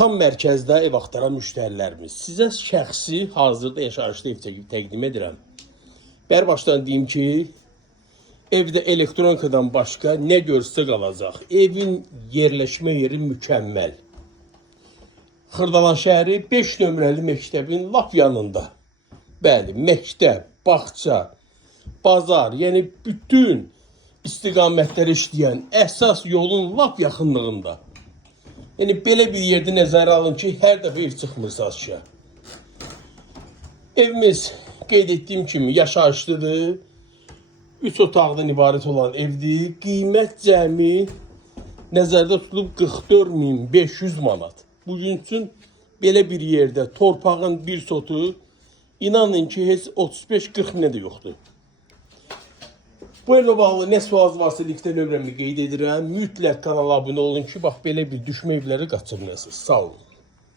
Tam mərkəzdə ev axtaran müştərilərimiz. Sizə şəxsi hazırda yaşayışlı ev təqdim edirəm. Başdan deyim ki, evdə elektronikadan başqa nə görsə qalacaq. Evin yerləşmə yeri mükəmməl. Xırdalan şəhəri 5 nömrəli məktəbin lap yanında. Bəli, məktəb, bağça, bazar, yəni bütün istiqamətlərə işləyən əsas yolun lap yaxınlığında. Yəni belə bir yerdə nəzərə alın ki, hər dəfə ev çıxmırsınız ki. Evimiz qeyd etdiyim kimi yaşayışlıdır. 3 otaqdan ibarət olan evdir. Qiymət cəmi nəzərdə tutulub 44.500 manat. Bugün üçün belə bir yerdə torpağın bir sotu inanın ki, heç 35-40 minə də yoxdur. Bu evlə bağlı nə sualınız varsa linkdə nömrəmi qeyd edirəm. Mütləq kanala abunə olun ki, bax belə bir düşmə evləri qaçırmayasınız. Sağ olun.